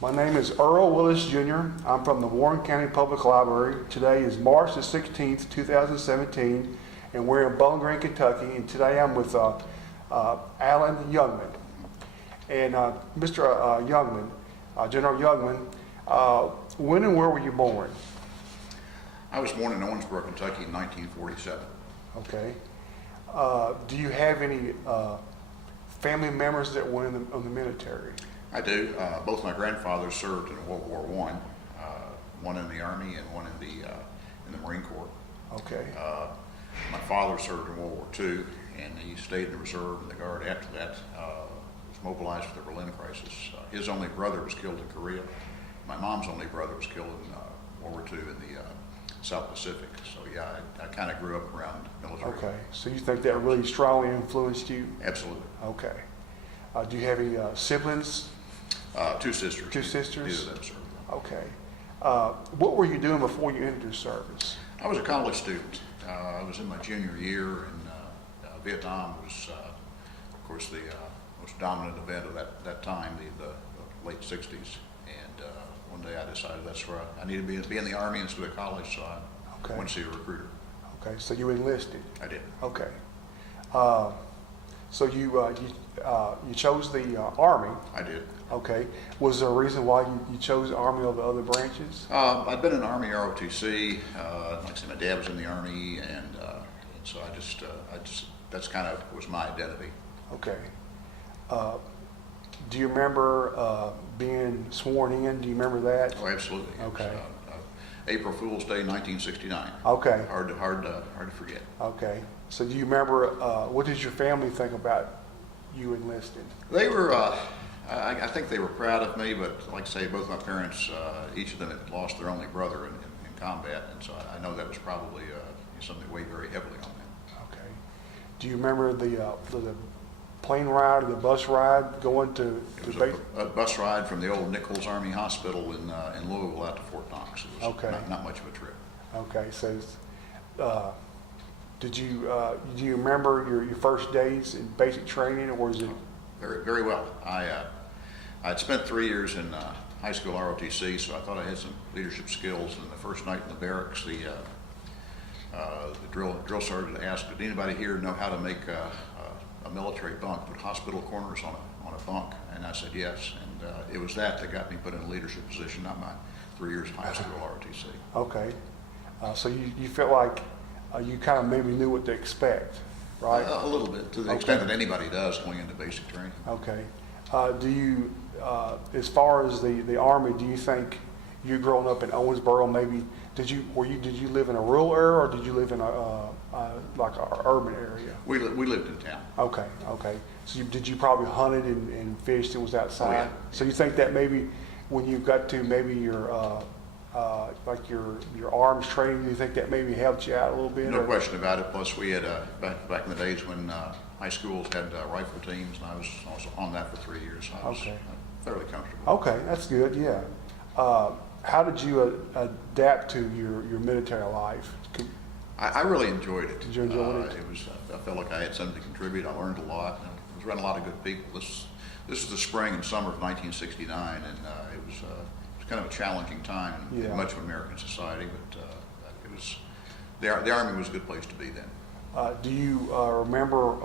My name is Earl Willis Jr. I'm from the Warren County Public Library. Today is March the 16th, 2017, and we're in Bowling Green, Kentucky. And today I'm with Alan Youngman. And Mr. Youngman, General Youngman, when and where were you born? I was born in Owensboro, Kentucky in 1947. Okay. Do you have any family members that were in the military? I do. Both my grandfathers served in World War I, one in the Army and one in the Marine Corps. Okay. My father served in World War II, and he stayed in the reserve and the Guard after that. Was mobilized for the Berlin crisis. His only brother was killed in Korea. My mom's only brother was killed in World War II in the South Pacific. So yeah, I kind of grew up around military. Okay. So you think that really strongly influenced you? Absolutely. Okay. Do you have any siblings? Two sisters. Two sisters? Neither of them served. Okay. What were you doing before you entered the service? I was a college student. I was in my junior year, and Vietnam was, of course, the most dominant event of that time, the late 60s. And one day I decided that's where I needed to be in the Army instead of college, so I went to see a recruiter. Okay, so you enlisted? I did. Okay. So you chose the Army? I did. Okay. Was there a reason why you chose the Army over other branches? I've been in Army ROTC. Like I said, my dad was in the Army, and so I just that's kind of was my identity. Okay. Do you remember being sworn in? Do you remember that? Oh, absolutely. Okay. It was, April Fool's Day, 1969. Okay. Hard to forget. Okay. So do you remember, what did your family think about you enlisting? They were, I think they were proud of me, but like I say, both my parents, each of them had lost their only brother in combat, and so I know that was probably something that weighed very heavily on them. Okay. Do you remember the plane ride or the bus ride going to base? A bus ride from the old Nichols Army Hospital in Louisville out to Fort Knox. It was okay. not much of a trip. Okay, so do you remember your first days in basic training, or was it? Very, very well. I'd spent 3 years in high school ROTC, so I thought I had some leadership skills. And the first night in the barracks, the drill sergeant asked, "Did anybody here know how to make a military bunk, put hospital corners on a bunk?" And I said yes, and it was that got me put in a leadership position, not my 3 years in high school ROTC. Okay, so you felt like you kind of maybe knew what to expect, right? A little bit, to the extent that anybody does going into basic training. Okay. Do you, as far as the Army, do you think you growing up in Owensboro, maybe did you live in a rural area, or did you live in like an urban area? We lived in town. Okay, okay. So did you probably hunted and fished and was outside? Oh, yeah. So you think that maybe when you got to maybe your like your arms training, do you think that maybe helped you out a little bit? No question about it. Plus, we had back in the days when high schools had rifle teams, and I was on that for 3 years. So I was fairly comfortable. Okay, that's good. Yeah. How did you adapt to your military life? I really enjoyed it. Did you enjoy it? I felt like I had something to contribute. I learned a lot. I was around a lot of good people. This is the spring and summer of 1969, and it was kind of a challenging time in much of American society, but it was the Army was a good place to be then. Do you remember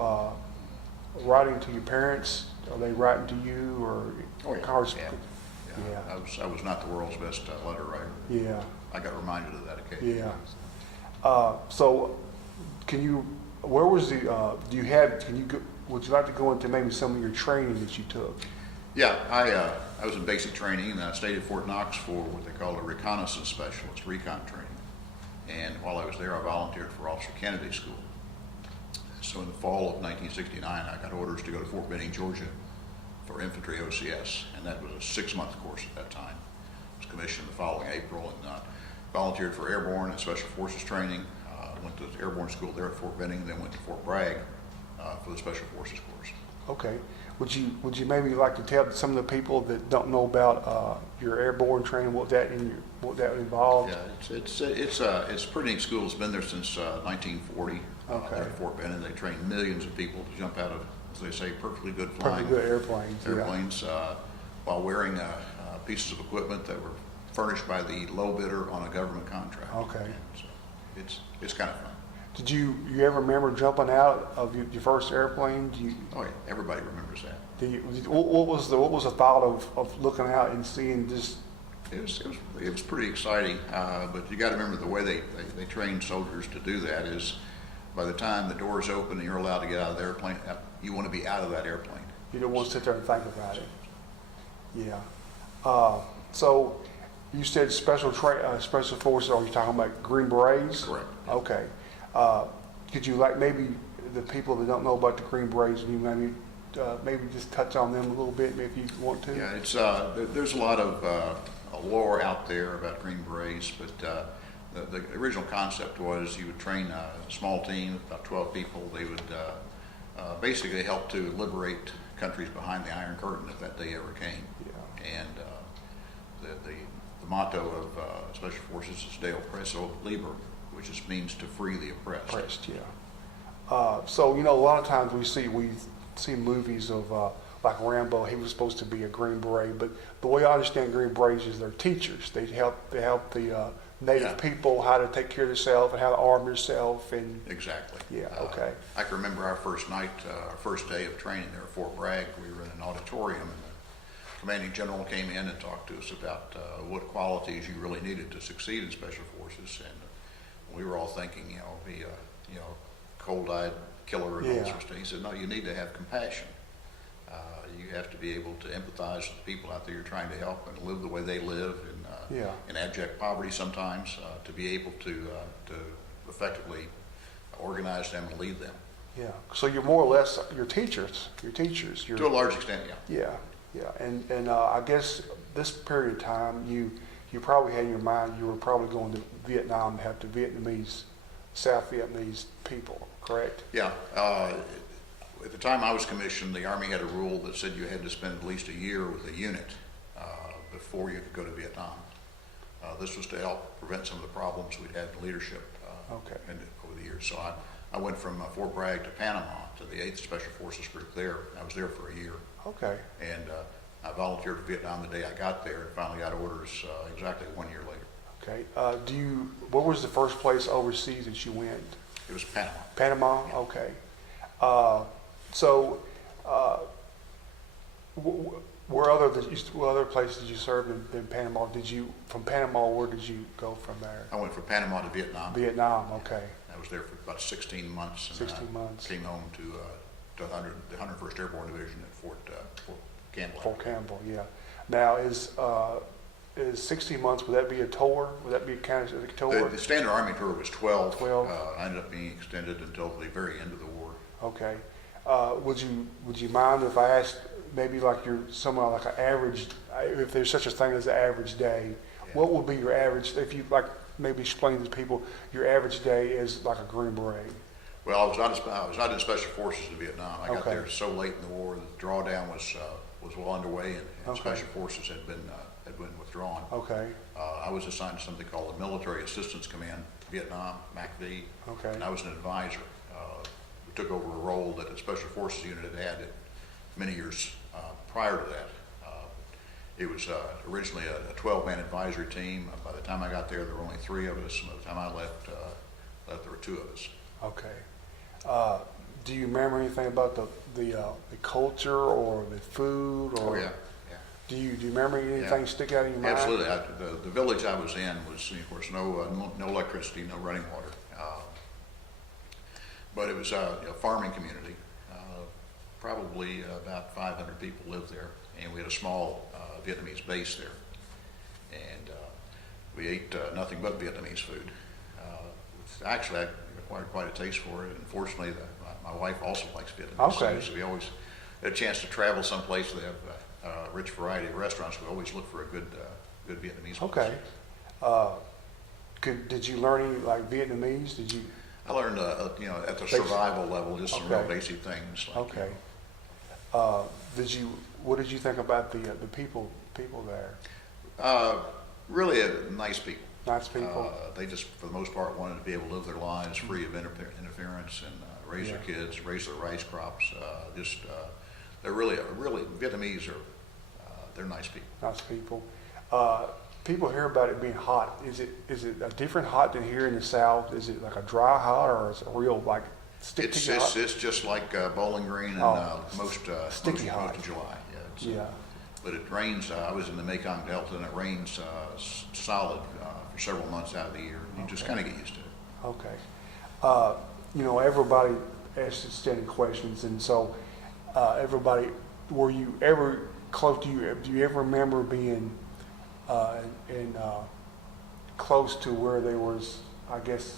writing to your parents? Are they writing to you, or? Oh, yeah. Yeah. I was not the world's best letter writer. Yeah. I got reminded of that occasionally. Yeah. So, where was would you like to go into maybe some of your training that you took? Yeah, I was in basic training, and I stayed at Fort Knox for what they call a reconnaissance specialist, recon training. And while I was there, I volunteered for Officer Kennedy School. So in the fall of 1969, I got orders to go to Fort Benning, Georgia for infantry OCS, and that was a 6-month course at that time. I was commissioned the following April, and volunteered for airborne and special forces training. Went to the airborne school there at Fort Benning, then went to Fort Bragg for the special forces course. Okay. Would you maybe like to tell some of the people that don't know about your airborne training, what that involved? Yeah, it's a pretty neat school. It's been there since 1940. Okay. There at Fort Benning, they train millions of people to jump out of, as they say, perfectly good flying Perfectly good airplanes. while wearing pieces of equipment that were furnished by the low bidder on a government contract. Okay. And so it's kind of fun. Did you ever remember jumping out of your first airplane? Oh yeah, everybody remembers that. What was the thought of looking out and seeing this? It was pretty exciting, but you got to remember the way they train soldiers to do that is by the time the doors open and you're allowed to get out of the airplane, you want to be out of that airplane. You don't want to sit there and think about it. Yeah. So you said special forces. Are you talking about Green Berets? Correct. Okay. Could you maybe the people that don't know about the Green Berets, you maybe just touch on them a little bit, if you want to? Yeah, it's there's a lot of lore out there about Green Berets, but the original concept was you would train a small team, about 12 people. They would basically help to liberate countries behind the Iron Curtain if that day ever came. Yeah. And the motto of Special Forces is De Oppresso Liber, which just means to free the oppressed. Oppressed, yeah. So a lot of times we see movies of like Rambo. He was supposed to be a Green Beret, but the way I understand Green Berets is they're teachers. They help the Native people how to take care of themselves and how to arm yourself. And exactly. Yeah. Okay. I can remember our first night, our first day of training there at Fort Bragg. We were in an auditorium, and the commanding general came in and talked to us about what qualities you really needed to succeed in Special Forces, and we were all thinking, be a cold-eyed killer and all sorts of things. He said, no, you need to have compassion. You have to be able to empathize with the people out there you're trying to help and live the way they live in abject poverty sometimes, to be able to effectively organize them and lead them. Yeah. So you're more or less your teachers. To a large extent, yeah. Yeah. And I guess this period of time, you probably had in your mind you were probably going to Vietnam to help the South Vietnamese people, correct? Yeah. At the time I was commissioned, the Army had a rule that said you had to spend at least a year with a unit before you could go to Vietnam. This was to help prevent some of the problems we'd had in leadership over the years. So I went from Fort Bragg to Panama to the 8th Special Forces Group there. I was there for a year. Okay. And I volunteered for Vietnam the day I got there and finally got orders exactly 1 year later. Okay. What was the first place overseas that you went? It was Panama. Panama? Yeah. Okay. Where other places you served in Panama? From Panama, where did you go from there? I went from Panama to Vietnam. Vietnam, okay. I was there for about 16 months. 16 months. Came home to the 101st Airborne Division at Fort Campbell. Fort Campbell, yeah. Now, is 16 months, would that be a tour? Would that be kind of a tour? The standard Army tour was 12. 12. I ended up being extended until the very end of the war. Okay. Would you mind if I asked maybe like someone like an average, if there's such a thing as an average day, what would be your average, if you maybe explain to people your average day is like a Green Beret? Well, I was not in Special Forces in Vietnam. I got there so late in the war that the drawdown was well underway, and Special Forces had been withdrawn. Okay. I was assigned to something called the Military Assistance Command, Vietnam, MACV. Okay. And I was an advisor. We took over a role that a Special Forces unit had many years prior to that. It was originally a 12-man advisory team. By the time I got there were only 3 of us, and by the time I left, there were 2 of us. Okay. Do you remember anything about the culture or the food? Or Oh yeah. Do you remember anything stick out in your mind? Absolutely. The village I was in was, of course, no electricity, no running water. But it was a farming community. Probably about 500 people lived there, and we had a small Vietnamese base there. And we ate nothing but Vietnamese food. Actually, I acquired quite a taste for it. Unfortunately, my wife also likes Vietnamese food, so we always had a chance to travel someplace where they have a rich variety of restaurants. We always look for a good Vietnamese place. Okay. Did you learn any Vietnamese? Did you? I learned, at the survival level, just some real basic things. Okay. What did you think about the people there? Really nice people. Nice people. They just, for the most part, wanted to be able to live their lives free of interference and raise their kids, raise their rice crops. They're really Vietnamese are they're nice people. Nice people. People hear about it being hot. Is it a different hot than here in the South? Is it like a dry hot, or is it real like sticky hot? It's just like Bowling Green and most sticky hot. of July. Yeah. But it rains. I was in the Mekong Delta, and it rains solid for several months out of the year. You just kind of get used to it. Okay. Everybody asks standing questions, and so everybody, were you ever close to you? Do you ever remember being close to where there was, I guess,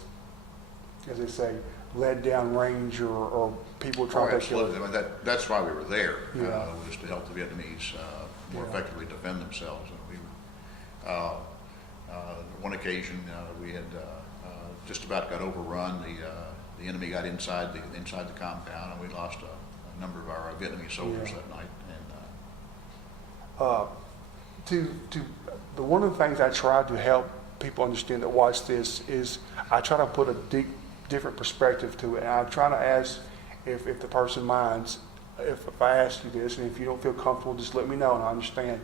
as they say, let down range or people trying to kill? Absolutely. I mean, that's why we were there. Yeah. Was to help the Vietnamese more effectively defend themselves. And we one occasion we had just about got overrun. The enemy got inside the compound, and we lost a number of our Vietnamese soldiers that night. And one of the things I try to help people understand that watch this is I try to put a different perspective to it, and I'm trying to ask if the person minds if I ask you this, and if you don't feel comfortable, just let me know and I understand.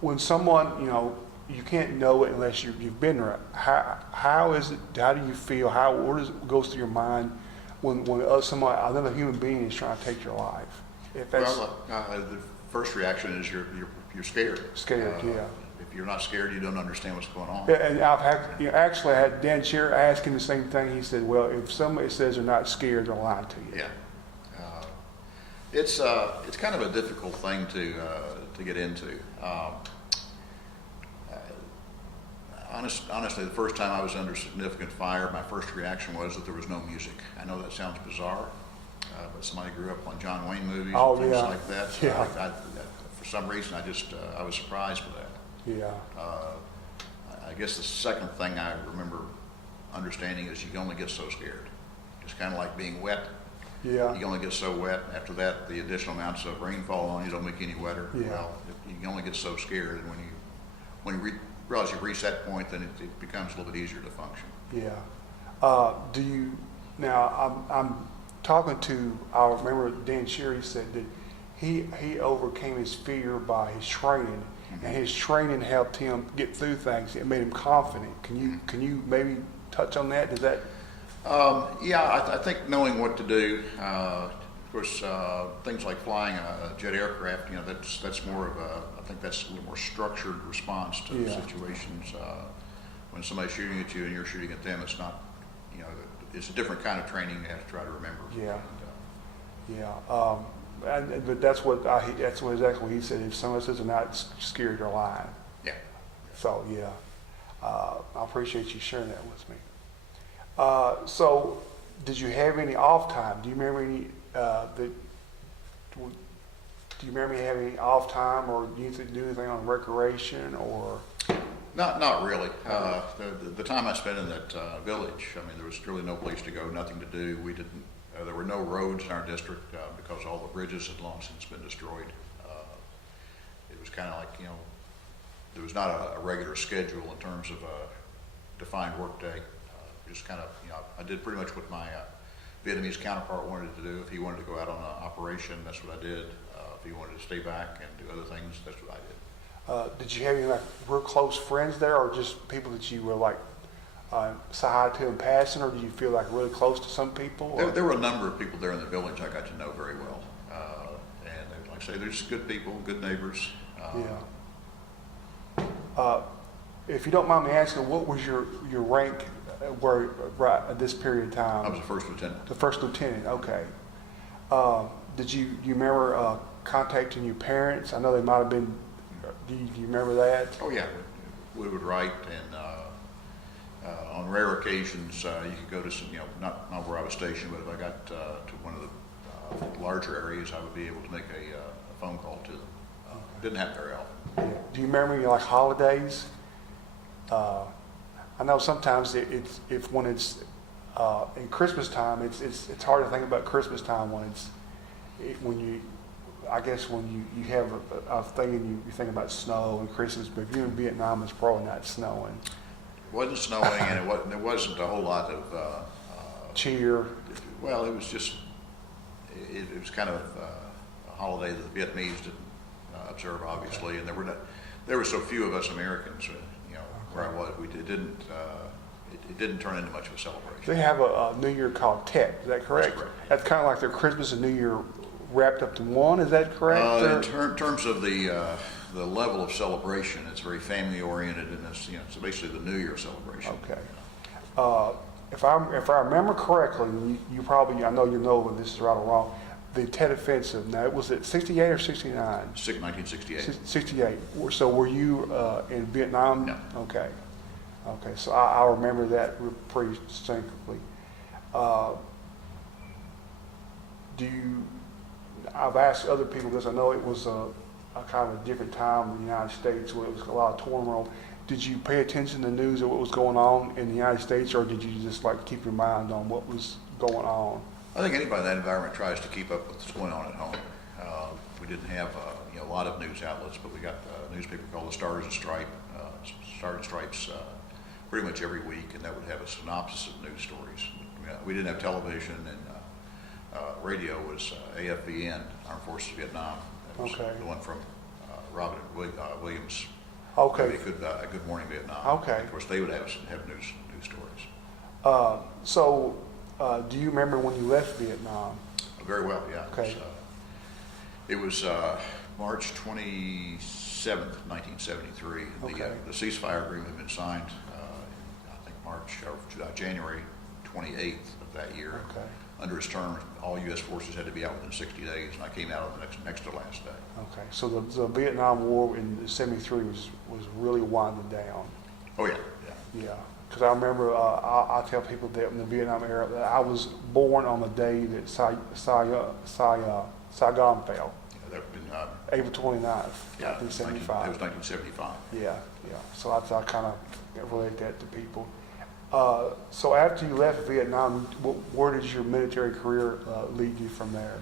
When someone, you can't know it unless you've been there. How is it? How do you feel? What goes through your mind when another human being is trying to take your life? If that's the first reaction is you're scared. Scared, yeah. If you're not scared, you don't understand what's going on. Yeah, and I've actually had Dan Shearer asking the same thing. He said, "Well, if somebody says they're not scared, they're lying to you." Yeah. It's kind of a difficult thing to get into. Honestly, the first time I was under significant fire, my first reaction was that there was no music. I know that sounds bizarre, but somebody grew up on John Wayne movies and things like that. Yeah. For some reason, I was surprised with that. Yeah. I guess the second thing I remember understanding is you only get so scared. It's kind of like being wet. Yeah. You only get so wet. After that, the additional amounts of rainfall on you don't make you any wetter. Yeah. Well, you can only get so scared, and when you realize you've reached that point, then it becomes a little bit easier to function. Yeah. Do you now? I'm talking to. I remember Dan Shearer said that he overcame his fear by his training, and his training helped him get through things. It made him confident. Can you maybe touch on that? Does that? I think knowing what to do. Of course, things like flying a jet aircraft, that's more of I think that's a little more structured response to situations. When somebody's shooting at you and you're shooting at them, it's not, it's a different kind of training you have to try to remember. But that's exactly what he said. If someone says they're not scared, they're lying. Yeah. So I appreciate you sharing that with me. So, did you have any off time? Do you remember any? Do you remember having any off time, or do you do anything on recreation, or? Not really. The time I spent in that village, there was really no place to go, nothing to do. We didn't. There were no roads in our district because all the bridges had long since been destroyed. It was kind of like there was not a regular schedule in terms of a defined workday. Just kind of I did pretty much what my Vietnamese counterpart wanted to do. If he wanted to go out on an operation, that's what I did. If he wanted to stay back and do other things, that's what I did. Did you have any real close friends there, or just people that you were say hi to in passing, or did you feel really close to some people? There were a number of people there in the village I got to know very well, and like I say, they're just good people, good neighbors. If you don't mind me asking, what was your rank right at this period of time? I was a first lieutenant. The first lieutenant, okay. Did you remember contacting your parents? I know they might have been. Do you remember that? Oh yeah, we would write, and on rare occasions you could go to some, not where I was stationed, but if I got to one of the larger areas, I would be able to make a phone call to them. Didn't happen very often. Yeah. Do you remember any holidays? I know sometimes when it's in Christmas time, it's hard to think about Christmas time when you have a thing and you think about snow and Christmas, but if you're in Vietnam, it's probably not snowing. It wasn't snowing, and there wasn't a whole lot of cheer. Well, it was just it was kind of a holiday that the Vietnamese didn't observe, obviously, and there were so few of us Americans, where I was, it didn't turn into much of a celebration. They have a New Year called Tet, is that correct? That's correct. That's kind of like their Christmas and New Year wrapped up in one, is that correct? In terms of the level of celebration, it's very family oriented, and it's so basically the New Year celebration. Okay. If I remember correctly, you probably, I know you know whether this is right or wrong, the Tet Offensive, now was it 68 or 69? 1968. 68. So were you in Vietnam? No. Okay. Okay, so I remember that pretty distinctly. I've asked other people this, I know it was a kind of a different time in the United States where it was a lot of turmoil. Did you pay attention to the news of what was going on in the United States, or did you just like keep your mind on what was going on? I think anybody in that environment tries to keep up with what's going on at home. We didn't have a lot of news outlets, but we got a newspaper called the Stars and Stripes pretty much every week, and that would have a synopsis of news stories. We didn't have television, and radio was AFVN, Armed Forces of Vietnam. That was Okay. the one from Robin Williams. Okay. Good Morning Vietnam. Okay. Of course, they would have news stories. So do you remember when you left Vietnam? Very well, yeah. Okay. It was March 27th, 1973. Okay. The ceasefire agreement had been signed, I think January 28th of that year. Okay. Under its terms, all U.S. forces had to be out within 60 days, and I came out on the next to last day. Okay, so the Vietnam War in '73 was really winding down. Oh yeah, Yeah, because I remember I tell people that in the Vietnam era that I was born on the day that Saigon fell, yeah. That been April 29th, yeah. 1975. It was 1975. Yeah. So I kind of relate that to people. So after you left Vietnam, where did your military career lead you from there?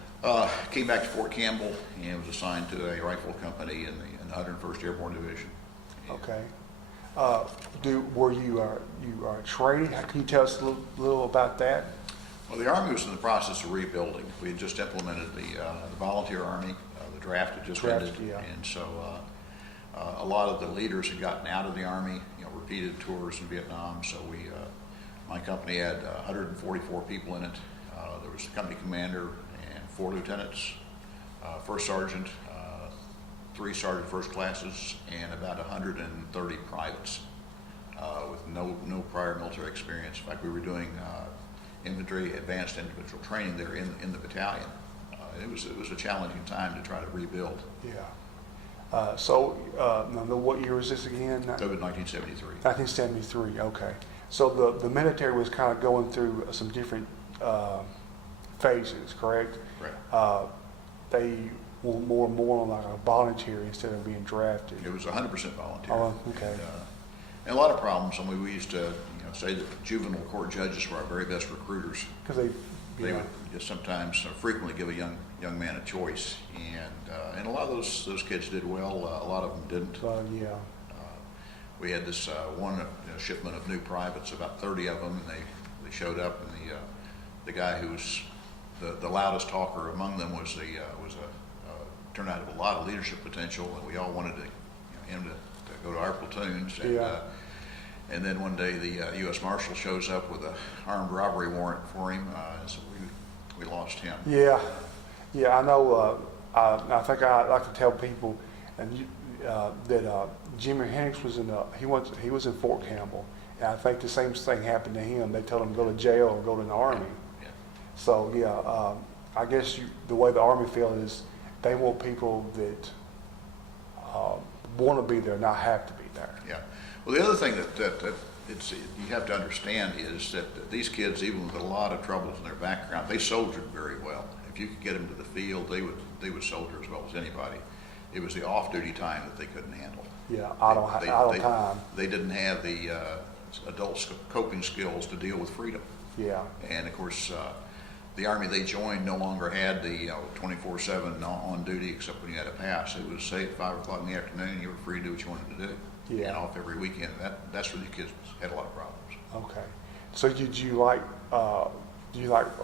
Came back to Fort Campbell and was assigned to a rifle company in the 101st Airborne Division. Okay. Were you training? Can you tell us a little about that? Well, the Army was in the process of rebuilding. We had just implemented the volunteer Army. The draft had just ended, yeah. and so a lot of the leaders had gotten out of the Army. Repeated tours in Vietnam. So my company had 144 people in it. There was the company commander and 4 lieutenants, first sergeant, 3 sergeant first classes, and about 130 privates with no prior military experience. In fact, we were doing advanced individual training there in the battalion. It was a challenging time to try to rebuild. Yeah. What year was this again? That was 1973. 1973. Okay. So the military was kind of going through some different phases, correct? Right. They were more on like a volunteer instead of being drafted. It was 100% volunteer. Oh, okay. And a lot of problems. I mean, we used to say that juvenile court judges were our very best recruiters. Because they would just sometimes frequently give a young man a choice, and a lot of those kids did well. A lot of them didn't. Yeah. We had this one shipment of new privates, about 30 of them, and they showed up, and the guy who was the loudest talker among them turned out to have a lot of leadership potential, and we all wanted him to go to our platoons. And, Yeah. And then one day the U.S. Marshal shows up with an armed robbery warrant for him, so we lost him. Yeah. I know. I think I like to tell people, that Jimi Hendrix was he was in Fort Campbell, and I think the same thing happened to him. They told him to go to jail or go to the Army. Yeah. So I guess the way the Army feels is they want people that want to be there, not have to be there. Yeah. Well, the other thing that you have to understand is that these kids, even with a lot of troubles in their background, they soldiered very well. If you could get them to the field, they would soldier as well as anybody. It was the off-duty time that they couldn't handle. Yeah, idle time. They didn't have the adult coping skills to deal with freedom. Yeah. And of course, the Army they joined no longer had the 24/7 on duty, except when you had a pass. It was, say, at 5 o'clock in the afternoon, you were free to do what you wanted to do. Yeah. And off every weekend. That's where the kids had a lot of problems. Okay. So did you like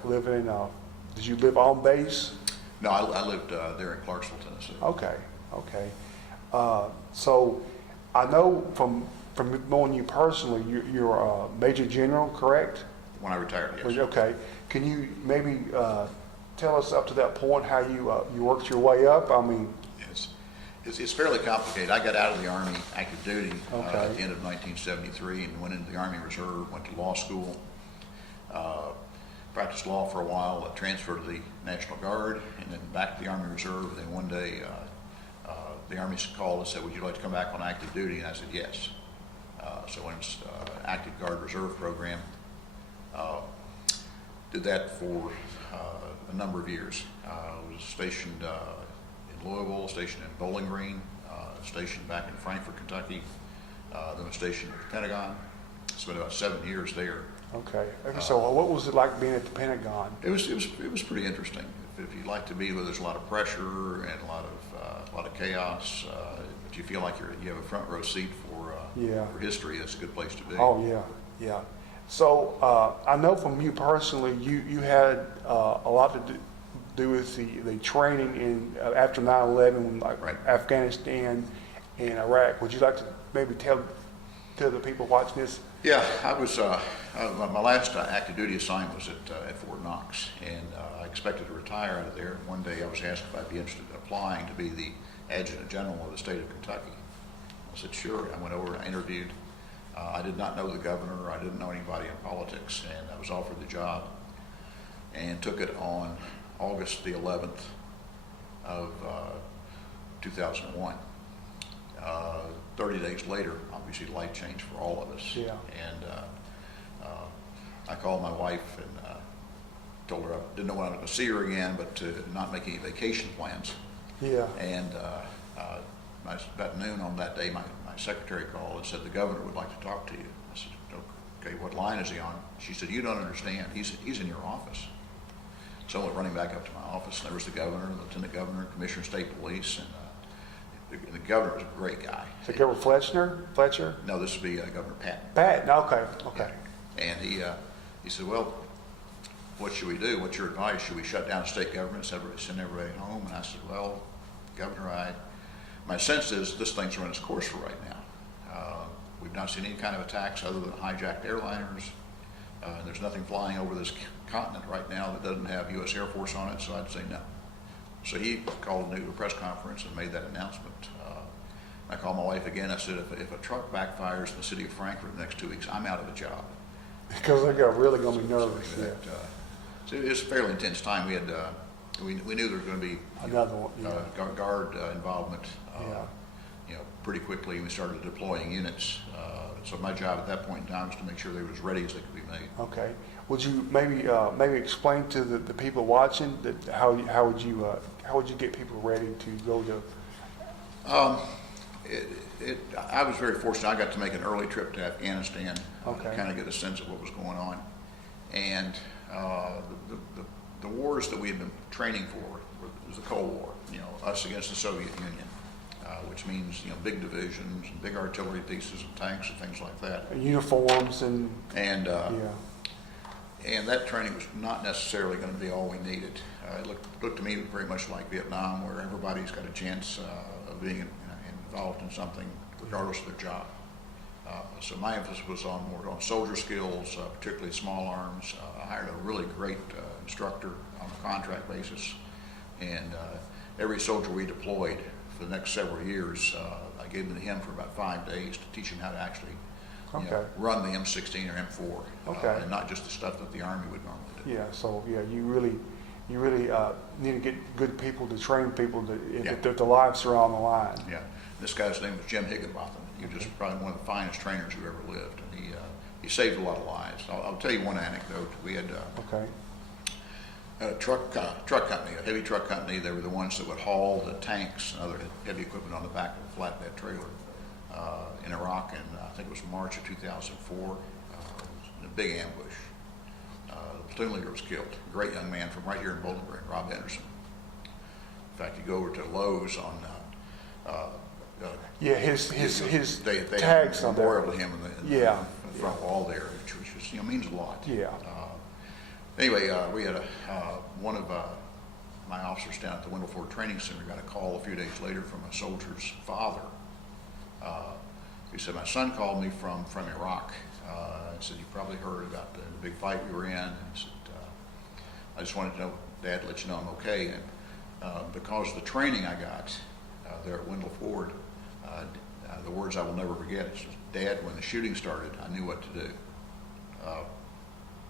living did you live on base? No, I lived there in Clarksville, Tennessee. Okay. Okay. So I know from knowing you personally, you're a Major General, correct? When I retired, yes. Okay. Can you maybe tell us up to that point how you worked your way up? I mean, It's fairly complicated. I got out of the Army active duty Okay. at the end of 1973 and went into the Army Reserve, went to law school, practiced law for a while, transferred to the National Guard, and then back to the Army Reserve. Then one day the Army called and said, "Would you like to come back on active duty?" And I said, "Yes." So I went to active Guard Reserve program. Did that for a number of years. I was stationed in Louisville, stationed in Bowling Green, stationed back in Frankfort, Kentucky, then was stationed at the Pentagon. Spent about 7 years there. okay. So what was it like being at the Pentagon? It was pretty interesting. If you like to be where there's a lot of pressure and a lot of chaos, but you feel like you have a front row seat for history, that's a good place to be. Oh yeah, yeah. So I know from you personally, you had a lot to do with the training in after 9/11, like Right. Afghanistan and Iraq. Would you like to maybe tell the people watching this? Yeah, I was. My last active duty assignment was at Fort Knox, and I expected to retire out of there. One day, I was asked if I'd be interested in applying to be the Adjutant General of the state of Kentucky. I said sure. I went over and I interviewed. I did not know the governor. I didn't know anybody in politics, and I was offered the job, and took it on August the 11th of 2001. 30 days later, obviously life changed for all of us. Yeah. And I called my wife and told her I didn't know when I was going to see her again, but to not make any vacation plans. Yeah. And about noon on that day, my secretary called and said, "The governor would like to talk to you." I said, "Okay, what line is he on?" She said, "You don't understand. He's in your office." So I went running back up to my office, and there was the governor, the lieutenant governor, commissioner of state police, and the governor was a great guy. Is it Governor Fletcher? No, this would be Governor Patton. Patton. Okay. And he said, "Well, what should we do? What's your advice? Should we shut down the state government, send everybody home?" And I said, "Well, Governor, my sense is this thing's run its course for right now. We've not seen any kind of attacks other than hijacked airliners. There's nothing flying over this continent right now that doesn't have U.S. Air Force on it, so I'd say no." So he called a press conference and made that announcement. I called my wife again. I said, if a truck backfires in the city of Frankfurt in the next 2 weeks, I'm out of a job. Because they're really going to be nervous. So, so it was a fairly intense time. We had we knew there was going to be Another one. guard involvement. Yeah. Pretty quickly we started deploying units. So my job at that point in time was to make sure they were as ready as they could be made. Okay. Would you maybe explain to the people watching that how would you get people ready to go to? I was very fortunate. I got to make an early trip to Afghanistan to Okay. kind of get a sense of what was going on. And the wars that we had been training for was the Cold War, us against the Soviet Union, which means, big divisions and big artillery pieces and tanks and things like that. Uniforms and And yeah. and that training was not necessarily going to be all we needed. It looked to me very much like Vietnam, where everybody's got a chance of being involved in something regardless of their job. So my emphasis was more on soldier skills, particularly small arms. I hired a really great instructor on a contract basis, and every soldier we deployed for the next several years, I gave them to him for about 5 days to teach him how to actually run the M16 or M4, and not just the stuff that the Army would normally do. Yeah. So you really need to get good people to train people that their lives are on the line. Yeah. This guy's name was Jim Higginbotham. He was just probably one of the finest trainers who ever lived, and he saved a lot of lives. I'll tell you one anecdote. We had a truck company, a heavy truck company. They were the ones that would haul the tanks and other heavy equipment on the back of a flatbed trailer in Iraq, and I think it was March of 2004. In a big ambush. The platoon leader was killed. A great young man from right here in Bowling Green, Rob Anderson. In fact, you go over to Lowe's on his they tags have a on there. memorial to him in the front wall there, which is, means a lot. Yeah. Anyway, we had one of my officers down at the Wendell Ford Training Center got a call a few days later from a soldier's father. He said, my son called me from Iraq. He said, you probably heard about the big fight we were in. And he said, I just wanted to know, Dad, let you know I'm okay. And because of the training I got there at Wendell Ford, the words I will never forget is, Dad, when the shooting started, I knew what to do.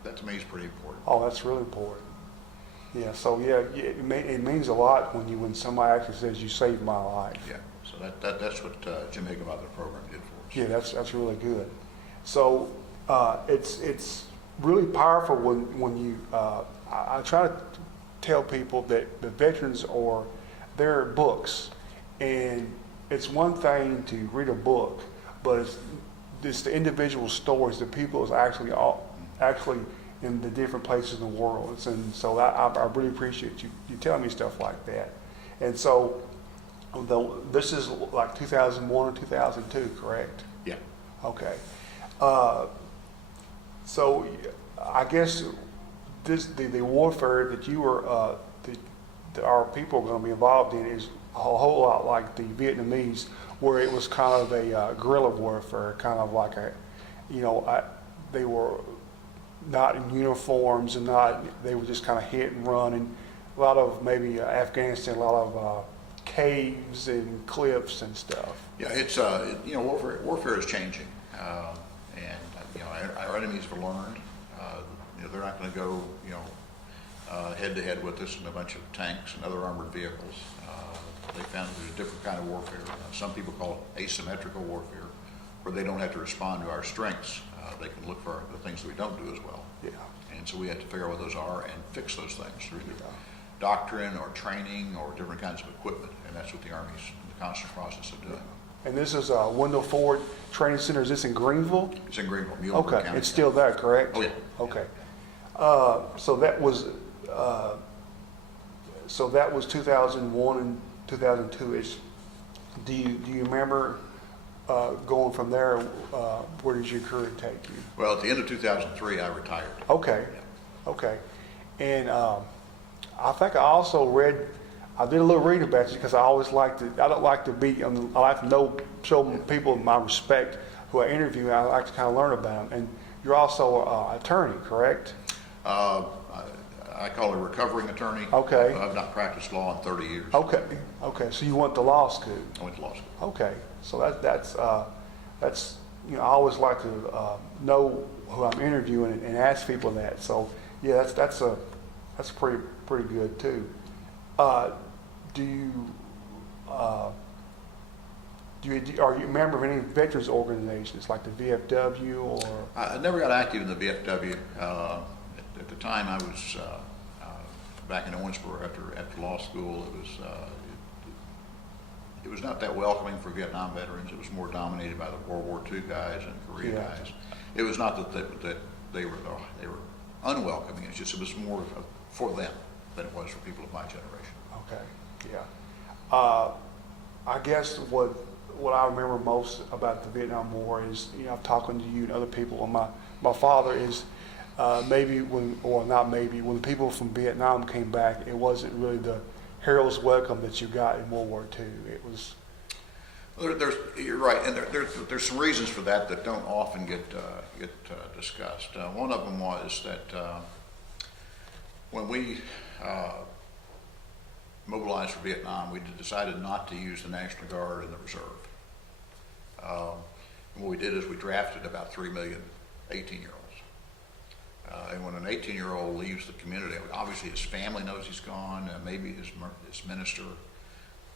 That to me is pretty important. Oh, that's really important. Yeah, so yeah, it means a lot when somebody actually says, you saved my life. Yeah, so that's what Jim Higginbotham program did for us. Yeah, that's really good. So it's really powerful when you, I try to tell people that the veterans are, they're books, and it's one thing to read a book, but it's the individual stories, the people is actually in the different places in the world. And so I really appreciate you telling me stuff like that. And so this is like 2001 or 2002, correct? Yeah. Okay. So I guess the warfare that you were, that our people are going to be involved in is a whole lot like the Vietnamese, where it was kind of a guerrilla warfare, kind of like they were not in uniforms and they were just kind of hit and run, and a lot of maybe Afghanistan, a lot of caves and cliffs and stuff. Yeah, it's warfare is changing, and our enemies have learned. They're not going to go head to head with us in a bunch of tanks and other armored vehicles. They found there's a different kind of warfare. Some people call it asymmetrical warfare, where they don't have to respond to our strengths. They can look for the things that we don't do as well. Yeah. And so we have to figure out what those are and fix those things through either doctrine or training or different kinds of equipment. And that's what the Army's in the constant process of doing. And this is Wendell Ford Training Center. Is this in Greenville? It's in Greenville, Muhlenberg Okay, County. it's still there, correct? Oh, yeah. Okay. So that was 2001 and 2002-ish. Do you remember going from there? Where did your career take you? Well, at the end of 2003, I retired. Okay. Yeah. Okay. And I think I also I did a little reading about you because I always like to, I don't like to be, I like to show people my respect who I interview. I like to kind of learn about them. And you're also an attorney, correct? I call it a recovering attorney. Okay. I've not practiced law in 30 years. Okay. So you went to law school. I went to law school. Okay. So that's I always like to know who I'm interviewing and ask people that. So yeah, that's pretty good too. Do you are you a member of any veterans organizations like the VFW or? I never got active in the VFW. At the time, I was back in Owensboro after law school. It was not that welcoming for Vietnam veterans. It was more dominated by the World War II guys and Korea guys. It was not that they were unwelcoming. It's just it was more for them than it was for people of my generation. Okay, yeah. I guess what I remember most about the Vietnam War is, talking to you and other people, and my father is when the people from Vietnam came back, it wasn't really the hero's welcome that you got in World War II. It was. You're right, and there's some reasons for that don't often get discussed. One of them was that when we mobilized for Vietnam, we decided not to use the National Guard and the Reserve. And what we did is we drafted about 3 million 18-year-olds. And when an 18-year-old leaves the community, obviously his family knows he's gone, maybe his minister,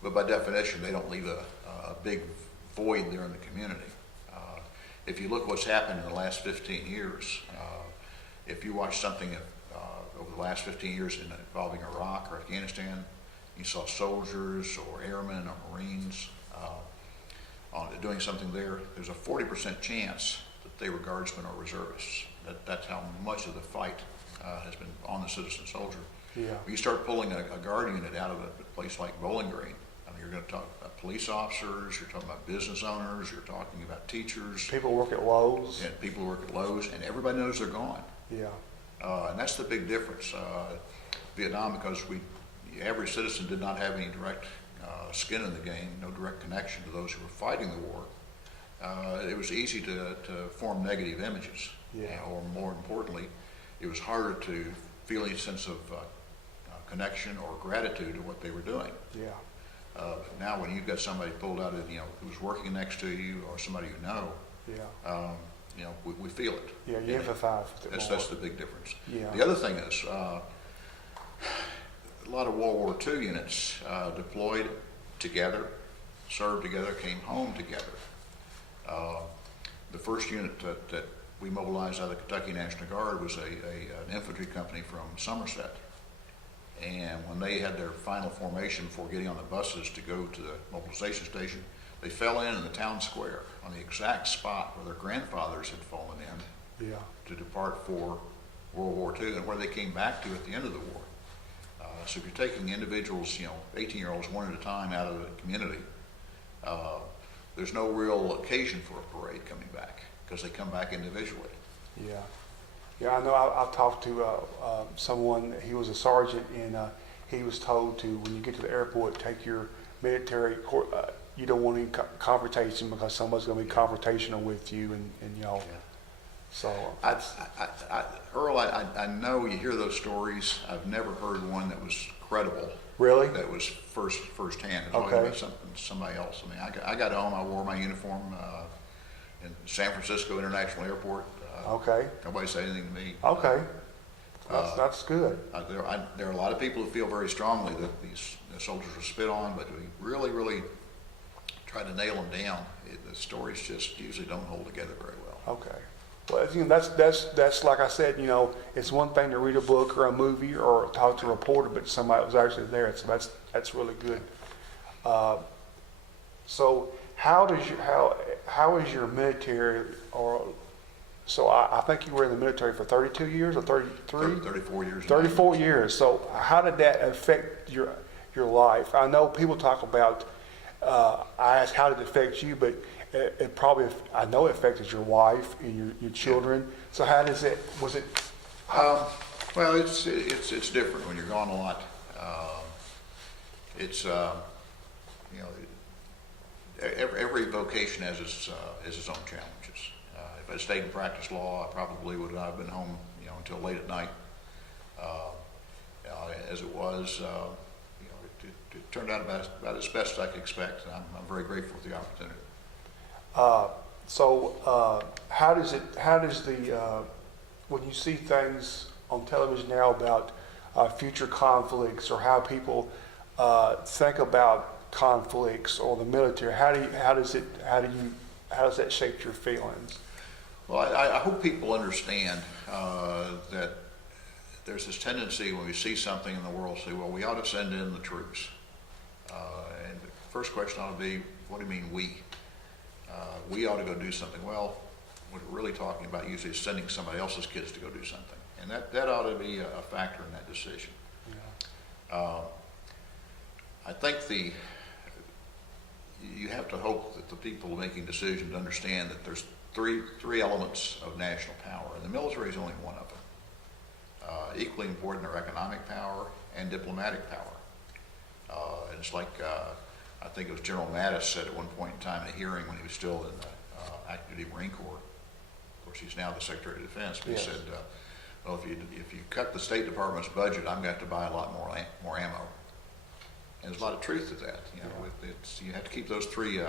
but by definition, they don't leave a big void there in the community. If you look what's happened in the last 15 years, if you watch something over the last 15 years involving Iraq or Afghanistan, you saw soldiers or airmen or Marines doing something there, there's a 40% chance that they were guardsmen or reservists. That's how much of the fight has been on the citizen soldier. Yeah. When you start pulling a guard unit out of a place like Bowling Green, you're going to talk about police officers, you're talking about business owners, you're talking about teachers. People work at Lowe's. And people who work at Lowe's, and everybody knows they're gone. Yeah. And that's the big difference. Vietnam, because we the average citizen did not have any direct skin in the game, no direct connection to those who were fighting the war, it was easy to form negative images. Yeah. Or more importantly, it was harder to feel any sense of connection or gratitude to what they were doing. Yeah. But now when you've got somebody pulled out of, who's working next to you or somebody you know, Yeah. we feel it. Yeah, you empathize with it more. That's the big difference. Yeah. The other thing is, a lot of World War II units deployed together, served together, came home together. The first unit that we mobilized out of the Kentucky National Guard was an infantry company from Somerset. And when they had their final formation before getting on the buses to go to the mobilization station, they fell in the town square on the exact spot where their grandfathers had fallen in to depart for World War II, and where they came back to at the end of the war. So if you're taking individuals, 18-year-olds one at a time out of the community, there's no real occasion for a parade coming back because they come back individually. Yeah. Yeah, I know I've talked to someone, he was a sergeant, and he was told to, when you get to the airport, take your military, you don't want any confrontation because somebody's going to be confrontational with you and y'all. Yeah. So. Earl, I know you hear those stories. I've never heard one that was credible. Really? That was firsthand. It's Okay. always about somebody else. I mean, I got home, I wore my uniform in San Francisco International Airport. Okay. Nobody said anything to me. Okay. That's good. There are a lot of people who feel very strongly that these soldiers were spit on, but we really, really try to nail them down. The stories just usually don't hold together very well. Okay. Well, that's like I said, it's one thing to read a book or a movie or talk to a reporter, but somebody was actually there. So that's really good. So how is your military, or so I think you were in the military for 32 years or 33? 34 years. 34 years. So how did that affect your life? I know people talk about, I asked how did it affect you, but it probably, I know it affected your wife and your children. So how does it, was it? Well, it's different when you're gone a lot. Every vocation has its own challenges. If I'd stayed and practiced law, I probably would not have been home, until late at night. As it was, it turned out about as best as I could expect. And I'm very grateful for the opportunity. How does when you see things on television now about future conflicts or how people think about conflicts or the military, how does that shape your feelings? Well, I hope people understand that there's this tendency when we see something in the world, say, well, we ought to send in the troops. And the first question ought to be, what do you mean we? We ought to go do something. Well, what we're really talking about usually is sending somebody else's kids to go do something. And that ought to be a factor in that decision. Yeah. I think you have to hope that the people making decisions understand that there's three elements of national power, and the military is only one of them. Equally important are economic power and diplomatic power. And it's like, I think it was General Mattis said at one point in time in a hearing when he was still in the active duty Marine Corps. Of course, he's now the Secretary of Defense. But yes. He said, well, if you cut the State Department's budget, I'm going to have to buy a lot more ammo. And there's a lot of truth to that. You have to keep those three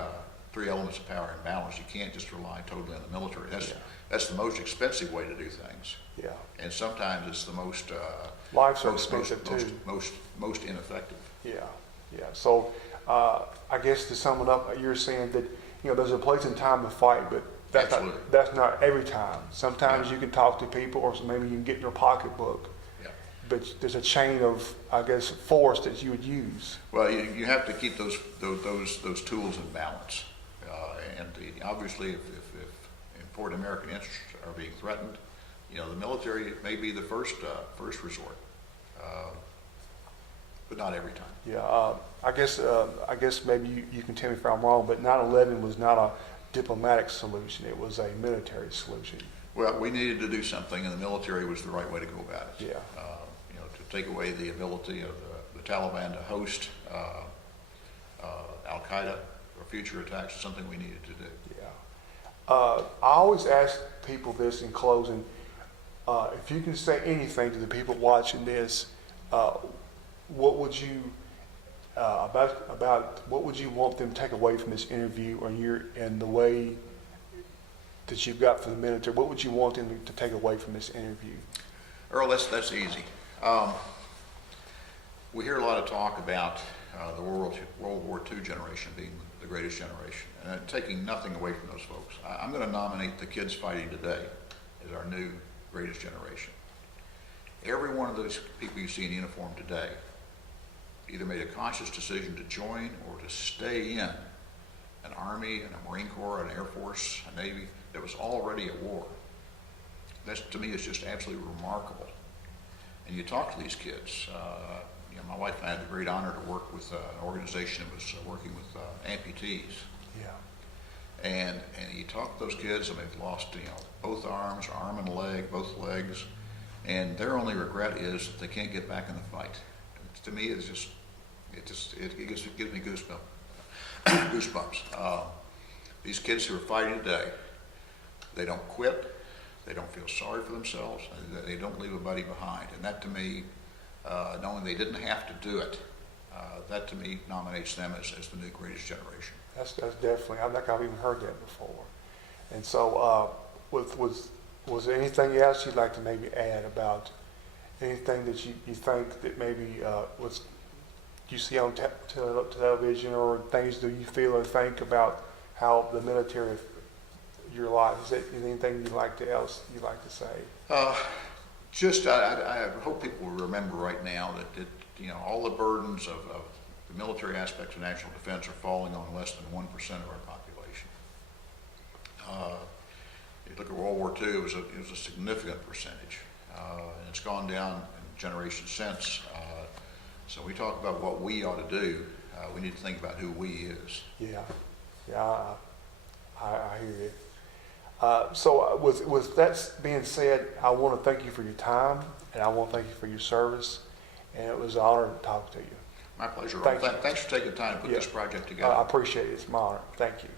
elements of power in balance. You can't just rely totally on the military. That's the most expensive way to do things. Yeah. And sometimes it's the most life's so expensive too. Most ineffective. Yeah. Yeah. So I guess to sum it up, you're saying that there's a place and time to fight, but that's not every time. Sometimes you can talk to people, or maybe you can get in your pocketbook. Yeah. But there's a chain of, I guess, force that you would use. Well, you have to keep those tools in balance. And obviously, if important American interests are being threatened, the military may be the first resort, but not every time. Yeah, I guess maybe you can tell me if I'm wrong, but 9/11 was not a diplomatic solution; it was a military solution. Well, we needed to do something, and the military was the right way to go about it. Yeah. To take away the ability of the Taliban to host Al-Qaeda or future attacks is something we needed to do. Yeah. I always ask people this in closing. If you can say anything to the people watching this, what would you about what would you want them to take away from this interview, and the way that you've got for the military? What would you want them to take away from this interview? Earl, that's easy. We hear a lot of talk about the World War II generation being the greatest generation, and taking nothing away from those folks. I'm going to nominate the kids fighting today as our new greatest generation. Every one of those people you see in uniform today either made a conscious decision to join or to stay in an Army, and a Marine Corps, an Air Force, a Navy that was already at war. That, to me, is just absolutely remarkable. And you talk to these kids. You know, my wife and I had the great honor to work with an organization that was working with amputees. Yeah. And you talk to those kids, and they've lost, you know, both arms, arm and leg, both legs, and their only regret is that they can't get back in the fight. And to me, it gives me goosebumps. These kids who are fighting today, they don't quit, they don't feel sorry for themselves, and they don't leave a buddy behind. And that, to me, knowing they didn't have to do it, that to me nominates them as the new greatest generation. That's definitely. I think I've even heard that before. And so, was there anything else you'd like to maybe add about anything that you think that maybe was you see on television, or things do you feel or think about how the military, your life? Is there anything you'd like to say? I hope people will remember right now that you know, all the burdens of the military aspects of national defense are falling on less than 1% of our population. You look at World War II, it was a significant percentage, and it's gone down in generations since. So we talk about what we ought to do. We need to think about who we is. Yeah, I hear you. So with that being said, I want to thank you for your time, and I want to thank you for your service, and it was an honor to talk to you. My pleasure. Thanks Thanks for taking the time to put this project together. I appreciate it. It's my honor. Thank you.